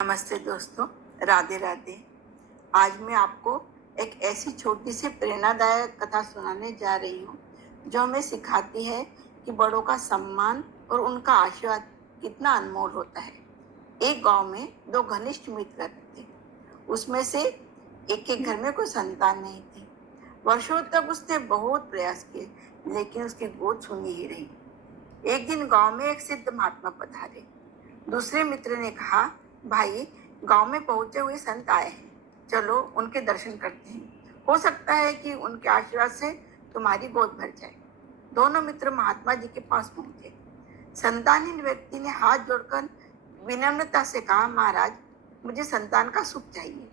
नमस्ते दोस्तों, राधे राधे। आज मैं आपको एक ऐसी छोटी सी प्रेरणादायक कथा सुनाने जा रही हूँ जो हमें सिखाती है कि बड़ों का सम्मान और उनका आशीर्वाद कितना अनमोल होता है। एक गांव में दो घनिष्ठ मित्र रहते थे। उसमें से एक के घर में कोई संतान नहीं थी। वर्षों तक उसने बहुत प्रयास किए, लेकिन उसकी गोद सुनी ही रही। एक दिन गांव में एक सिद्ध महात्मा पधारे। दूसरे मित्र ने कहा, भाई, गांव में पहुंचे हुए संत आए हैं, चलो उनके दर्शन करते हैं। हो सकता है कि उनके आशीर्वाद से तुम्हारी गोद भर जाए। दोनों मित्र महात्मा जी के पास पहुंचे। संतानहीन व्यक्ति ने हाथ जोड़कर विनम्रता से कहा, महाराज, मुझे संतान का सुख चाहिए।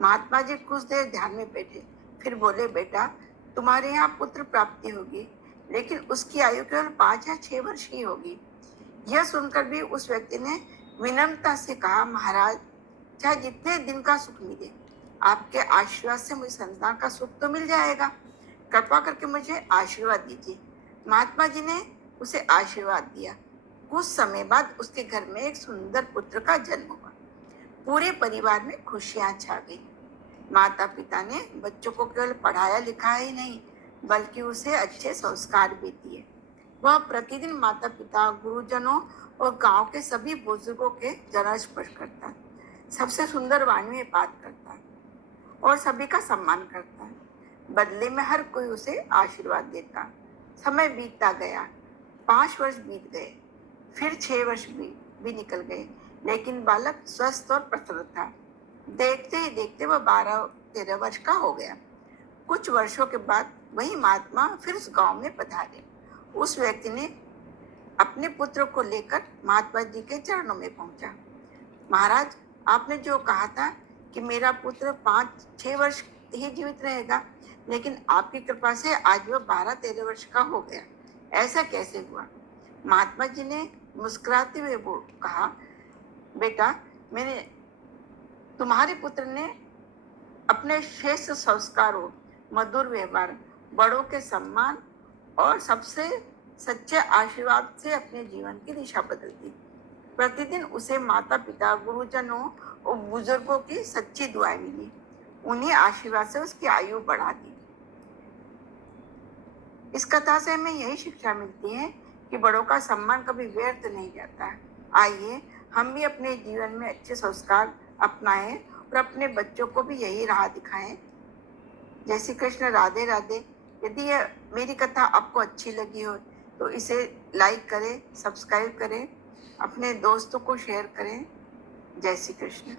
महात्मा जी कुछ देर ध्यान में बैठे, फिर बोले, बेटा, तुम्हारे यहाँ पुत्र प्राप्ति होगी, लेकिन उसकी आयु केवल 5 या 6 वर्ष ही होगी। यह सुनकर भी उस व्यक्ति ने विनम्रता से कहा, महाराज, चाहे जितने दिन का सुख मिले, आपके आशीर्वाद से मुझे संतान का सुख तो मिल जाएगा। कृपा करके मुझे आशीर्वाद दीजिए। महात्मा जी ने उसे आशीर्वाद दिया। कुछ समय बाद उसके घर में एक सुंदर पुत्र का जन्म हुआ। पूरे परिवार में खुशियां छा गई। माता पिता ने बच्चों को केवल पढ़ाया लिखाया ही नहीं, बल्कि उसे अच्छे संस्कार भी दिए। वह प्रतिदिन माता पिता, गुरुजनों और गांव के सभी बुजुर्गों के चरण स्पर्श करता, सबसे सुंदर वाणी में बात करता और सभी का सम्मान करता। बदले में हर कोई उसे आशीर्वाद देता। समय बीतता गया। 5 वर्ष बीत गए, फिर 6 वर्ष भी निकल गए, लेकिन बालक स्वस्थ और प्रसन्न था। देखते ही देखते वह 12-13 वर्ष का हो गया। कुछ वर्षों के बाद वही महात्मा फिर उस गांव में पधारे। उस व्यक्ति ने अपने पुत्र को लेकर महात्मा जी के चरणों में पहुंचा। महाराज, आपने जो कहा था कि मेरा पुत्र 5-6 वर्ष ही जीवित रहेगा, लेकिन आपकी कृपा से आज वह 12-13 वर्ष का हो गया। ऐसा कैसे हुआ? महात्मा जी ने मुस्कुराते हुए वो कहा, बेटा, तुम्हारे पुत्र ने अपने श्रेष्ठ संस्कारों, मधुर व्यवहार, बड़ों के सम्मान और सबसे सच्चे आशीर्वाद से अपने जीवन की दिशा बदल दी। प्रतिदिन उसे माता पिता, गुरुजनों और बुजुर्गों की सच्ची दुआएं मिली। उन्हीं आशीर्वाद से उसकी आयु बढ़ा दी। इस कथा से हमें यही शिक्षा मिलती है कि बड़ों का सम्मान कभी व्यर्थ नहीं जाता। आइए हम भी अपने जीवन में अच्छे संस्कार अपनाएं और अपने बच्चों को भी यही राह दिखाएं। जय श्री कृष्ण, राधे राधे। यदि यह मेरी कथा आपको अच्छी लगी हो तो इसे लाइक करें, सब्सक्राइब करें, अपने दोस्तों को शेयर करें। जय श्री कृष्ण।